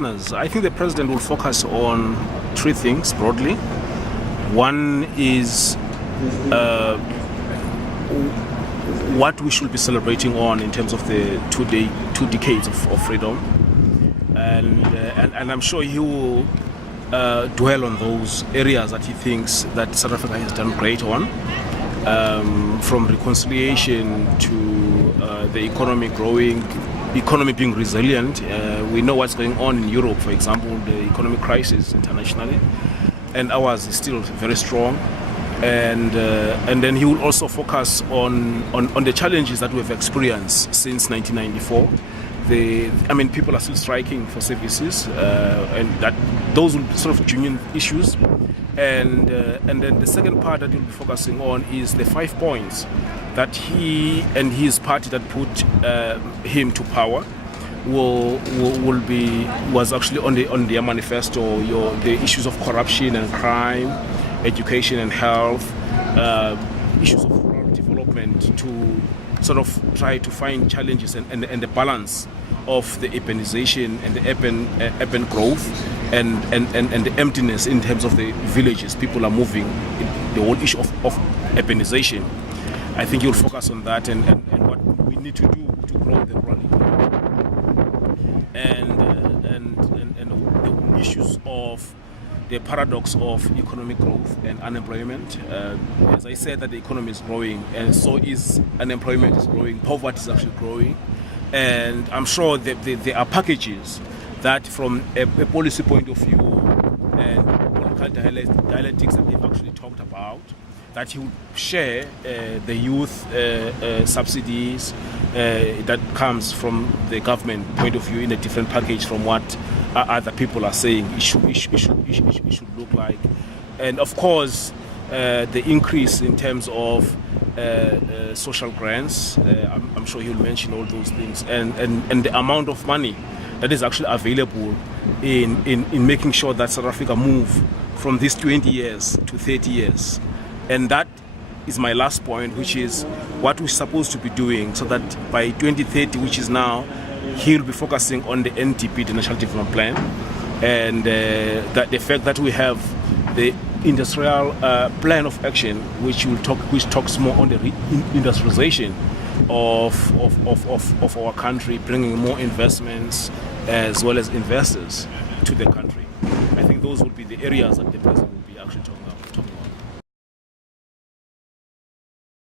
I think the president will focus on three things broadly. One is what we should be celebrating on in terms of the two decades of freedom, and I'm sure he will dwell on those areas that he thinks that South Africa has done great on, from reconciliation to the economy being resilient. We know what's going on in Europe, for example, the economic crisis internationally, and ours is still very strong. And then he will also focus on the challenges that we've experienced since 1994. People are still striking for services, and that those will be sort of genuine issues. And then the second part that he'll be focusing on is the 5 points that he and his party that put him to power was actually on their manifesto. The issues of corruption and crime, education and health, issues of rural development, to sort of try to find challenges and the balance of the urbanization and the urban growth and the emptiness in terms of the villages. People are moving, the whole issue of urbanization. I think you'll focus on that and what we need to do to grow the rural economy. And the issues of the paradox of economic growth and unemployment. As I said, that the economy is growing, and so is unemployment is growing, poverty is actually growing. And I'm sure that there are packages that, from a policy point of view and political dialectics that they've actually talked about, that he would share the youth subsidies that comes from the government point of view in a different package from what other people are saying it should look like. And of course, the increase in terms of social grants, I'm sure he'll mention all those things, and the amount of money that is actually available in making sure that South Africa move from these 20 years to 30 years. And that is my last point, which is what we're supposed to be doing, so that by 2030, which is now, he'll be focusing on the NDP, the National Development Plan, and that the fact that we have the industrial plan of action, which talks more on the industrialization of our country, bringing more investments as well as investors to the country. I think those would be the areas that the president will be actually talking about.